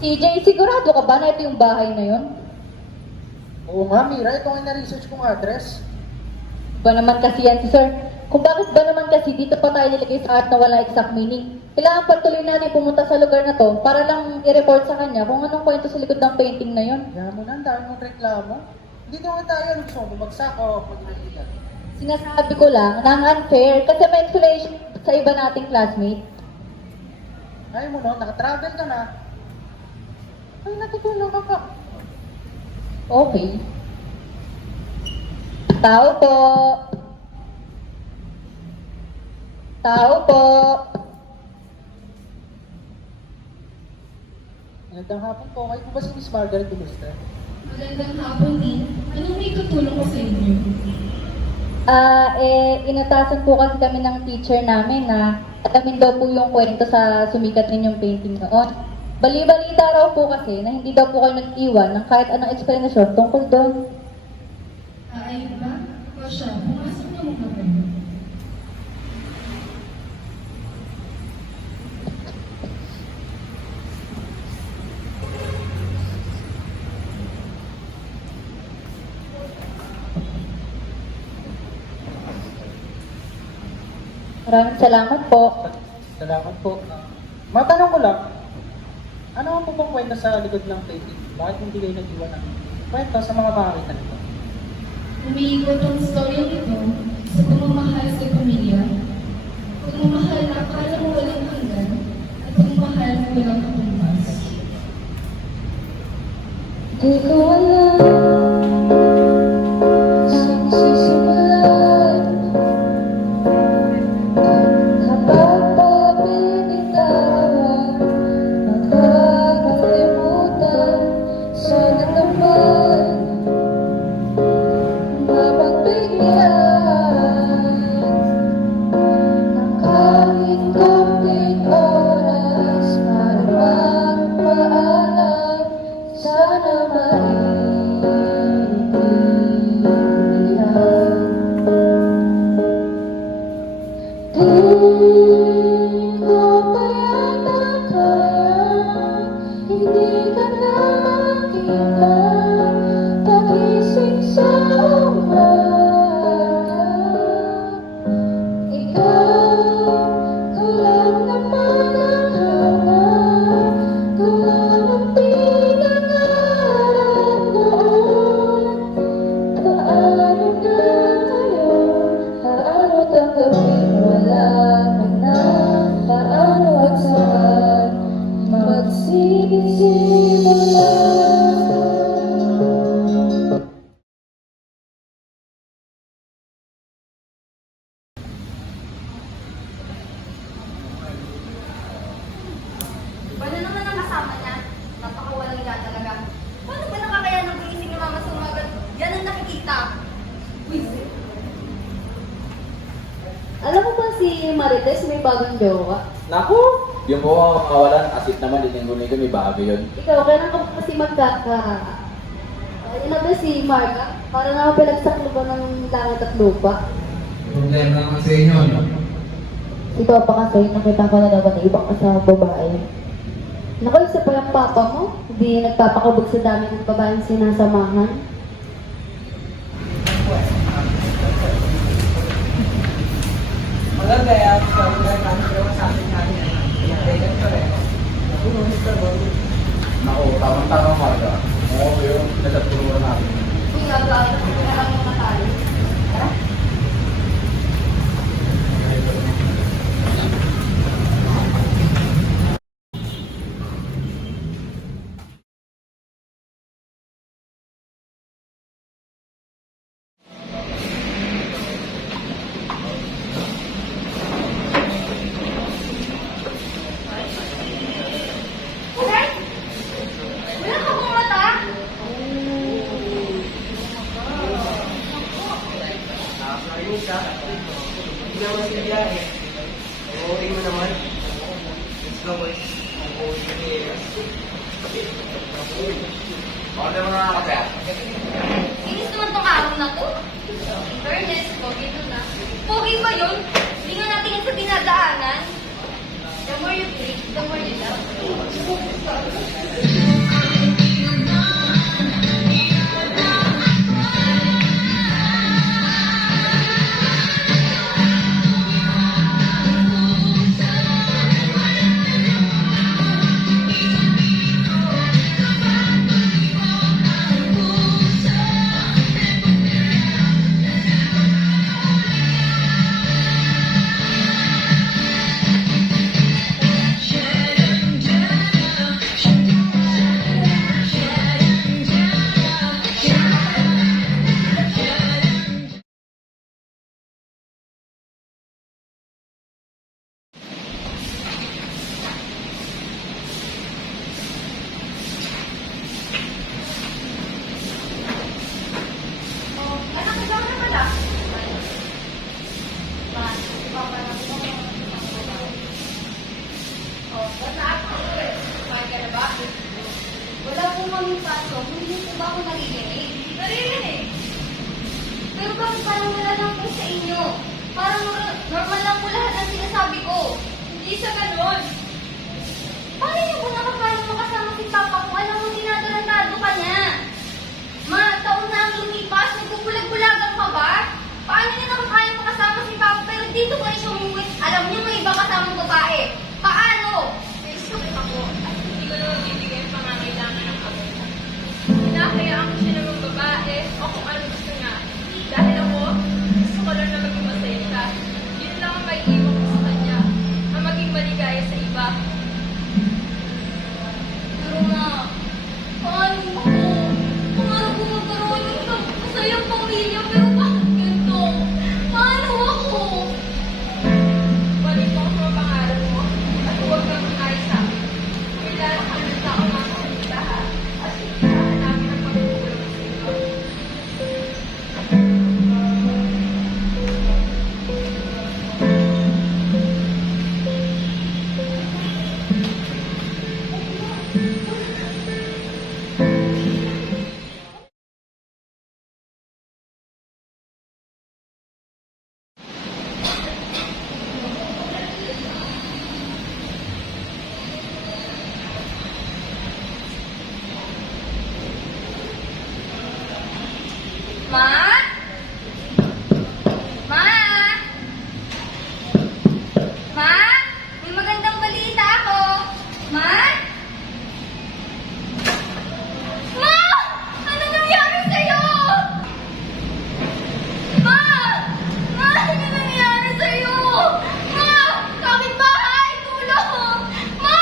CJ, sigurado ka ba na ito yung bahay na yun? Oo nga, Mira. Ito nga na-research kong address. Ba naman kasi yan, sir? Kung bakit ba naman kasi dito pa tayo nilagay sa art na wala exact meaning? Kailangan patuloy natin pumunta sa lugar na to para lang i-report sa kanya kung anong kwento sa likod ng painting na yun. Kaya mo na, ang dami mong reklamo. Hindi naman tayo gusto mo bumagsak o mag-ina. Sinasabi ko lang na ang unfair kasi may explanation sa iba nating classmate. Ayaw mo no, nakatravel ka na. Ay, natutulong ka pa. Okay. Tao po. Tao po. Magandang hapon po. Kayo po ba si Miss Margaret Dumusta? Magandang hapon din. Anong may tutulong ko sa inyo? Inatasan po kasi kami ng teacher namin na alamin daw po yung kwento sa sumikat ninyong painting noon. Bali-balita raw po kasi na hindi daw po kayo nag-iwan ng kahit anong explanation tungkol doon. Ayun ba? O siya, pumasok na mo kayo. Maraming salamat po. Salamat po. Matanong ko lang, ano ang po bang kwento sa likod ng painting? Bakit hindi kayo nag-iwan ng kwento sa mga makakita nito? Umiikot ang storya nito sa pagmamahal sa pamilya. Pagmamahal na akala mo walang hanggan at pagmamahal na walang katumbas. Di ko alam saan sisimulan kapag pabinitawan makakalimutan. Sana naman mapagbigyan ng kahit konting oras para magpaalam. Sana maintindihan. Di ko pa yata kaya, hindi ka na makita. Pagising sa umaga, ikaw, kulang naman ang hanap. Kung anong pinangarap noon, paano na ngayon? Paano tanggapin wala ka na? Paano at saan magsisimula? Ano naman ang kasama niya? Napakawalang ga talaga. Paano ba nakakaya ng gising ni Mama sumagat? Yan ang nakikita. Wisit. Alam mo ba si Marites may bagong jowa? Naku! Yung po ang makawalan, asit naman, linggo-linggo may bago yun. Ikaw, kailan ka ba kasi yun na ba si Marka? Para na pinagsakluban ng langit at lupa. Problema naman sa inyo, no? Si Papa kasi, nakita ko na naman na ibang kasama babae. Naku, isa pa yung papa mo. Hindi nagpapakabog sa dami ng babaeng sinasamahan. Maganda yan. Sa atin natin. Naku, tamang-tamang mga. Oo, yun, nataturuan natin. Kung nagagawa ko na lang yung matalo. Tara. Okay? Wala ka pong mata? Nakakayos ka. Hindi naman sila biyahe. Oo, mo naman. Let's go, boys. Oo, sige. Ano mga kape? Inis naman tong araw na to. In fairness, pogi nun na. Pogi ba yun? Hindi nga natin yun sa dinadaanan. The more you drink, the more you love. Ba't nakakauwi? Kumain ka na ba? Wala po kami pasok. Hindi po ba ako naririnig? Naririnig! Pero bakit parang wala lang po sa inyo? Parang normal lang po lahat ang sinasabi ko. Hindi sa ganon. Paano niyo po nakakaya makasama si Papa kung alam mo tinatarantado ka niya? Taon na ang lumipas, nagbubulag-bulagan pa ba? Paano niyo nakakaya makasama si Papa pero dito kayo sumuwit? Alam niyo may iba kasamang babae. Paano? May sakit ako at hindi ko naman bibigay ang pangangailangan ng ako. Hinahayaan ko siya ng babae o kung ano gusto niya. Dahil ako, gusto ko lang na maging masaya siya. Yun lang ang may iwan ko sa kanya. Ang maging maligaya sa iba. Pero ma, paano ko? Pangarap ko magkaroon ng isang masayang pamilya pero bakit ganito? Paano ako? Balik mo ako sa pangarap mo at huwag kang kumain sa akin. Kailangan ka ng tao na ako ng lahat at hindi ka namin ang pagkukulang sa iyo. Ma? Ma? Ma? May magandang balita ako. Ma? Ma? Ano nangyari sa'yo? Ma? Ma? Ano nangyari sa'yo? Ma? Kapitbahay! Tulong! Ma?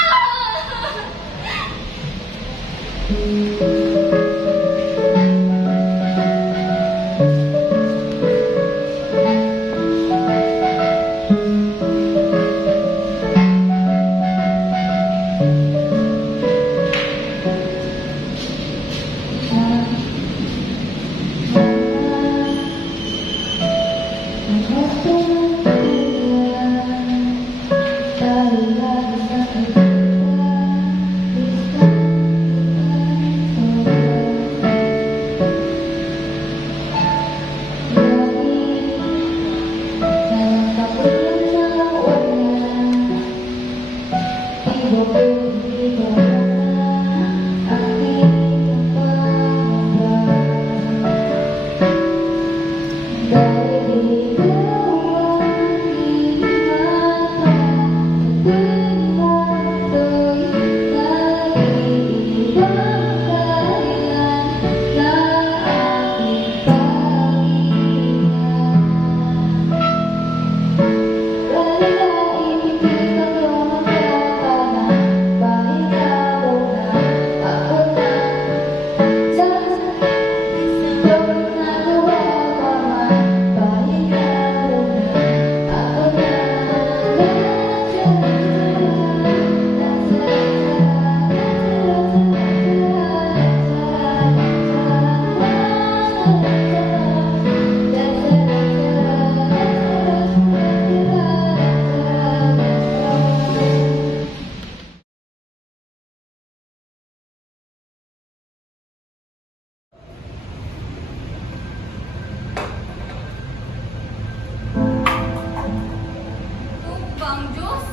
Ang Diyos?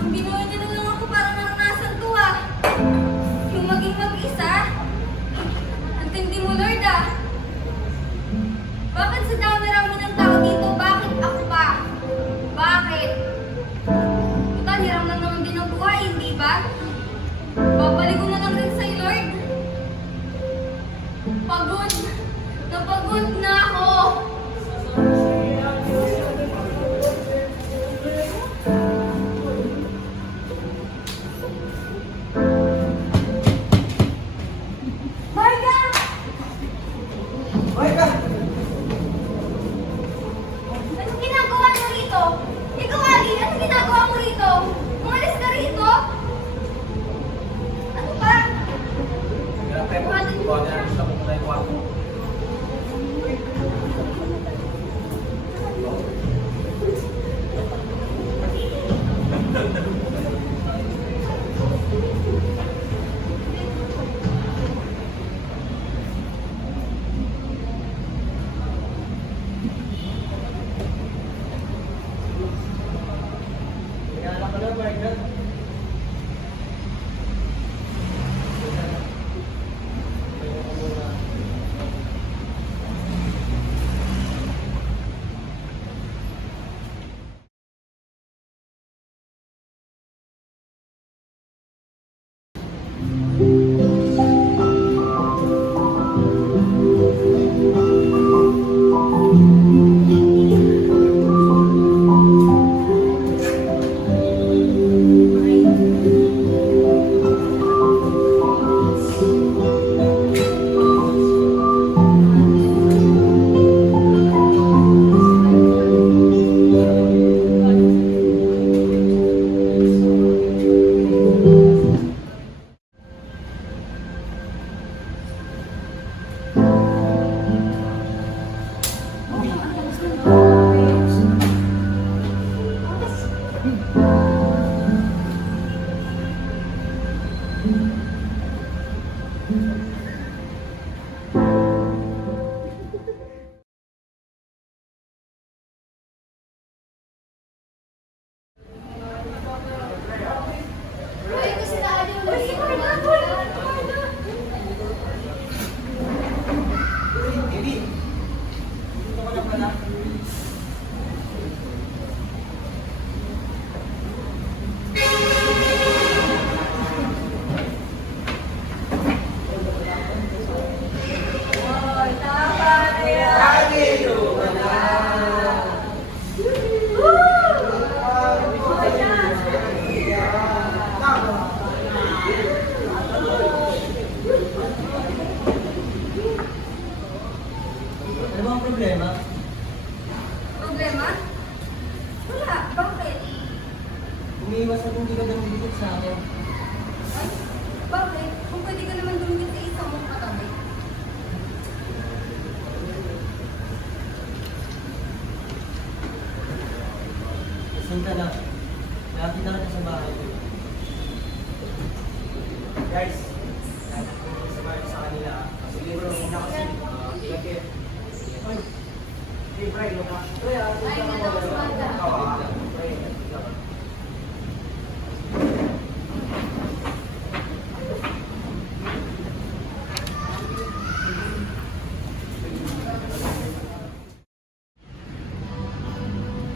Ang binuhay niya na lang ako para maranasan to ah. Yung maging mag-isa. Ang tindi mo, Lord ah. Bakit sa dami-rami ng tao dito? Bakit ako pa? Bakit? Total, hiram lang naman din ang buhay, hindi ba? Babalik ko na lang rin sa'yo, Lord. Pagod. Napagod na ako. Marga! Marga! Anong ginagawa mo rito? Ikaw, Ali, anong ginagawa mo rito? Umalis ka rito? Ano ba? umiiwas at hindi ka dumidikit sa akin. Ay, bakit? Kung pwede ka naman dumikit sa isang mong katabi. Sinta na. Nakakita ka na sa bahay ko. Guys, nakakita ko sa bahay sa kanila. Kasi libro muna kasi. Ingat. Ay, hey, Brian, huwag ka. Ay, nga daw, Samantha.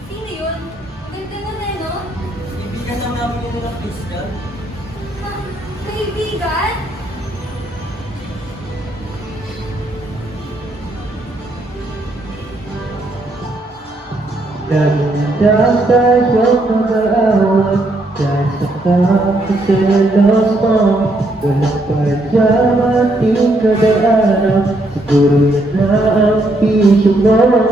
Sino yun? Ganda na na, no? Ibigan lang namin yun ng physical. Kaibigan? Lagi na tayong mag-aaway dahil sa kakaselos mo. Walang padyang ating kadaanan, siguro yan na ang piso mo.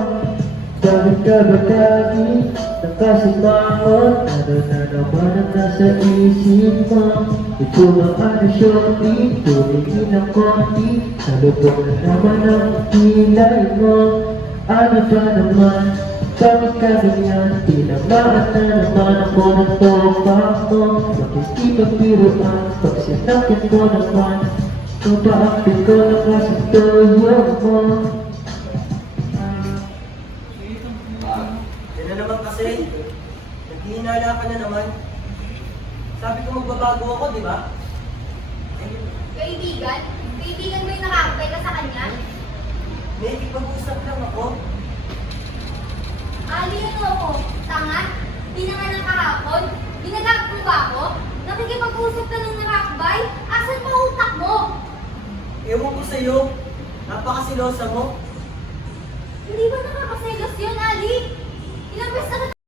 Bakit ka ba lagi nakasimangot? Ano na naman ang nasa isip mo? Ito ba ano shorty? Tumingin ng konti, salubong na naman ang kilay mo. Ano ba naman? Bakit ka ganyan? Tinamaan na naman ako ng topa mo. Bakit di ba biruan? Pag sinakit mo naman, papaakit ko na kasi toyo mo. Yan na naman kasi. Naghihinala ka na naman. Sabi ko magbabago ako, di ba? Kaibigan? Kaibigan ba yung nakakabay ka sa kanya? May ipag-usap lang ako. Ali, ano ako? Tanga? Di na nga ng kahapon? Ginagagap mo ba ako? Nakikipag-usap ka ng nakakabay? Asan pa utak mo? Ewan ko sa'yo. Napakasilosa mo. Hindi ba nakakaselos yun, Ali? Ilang beses na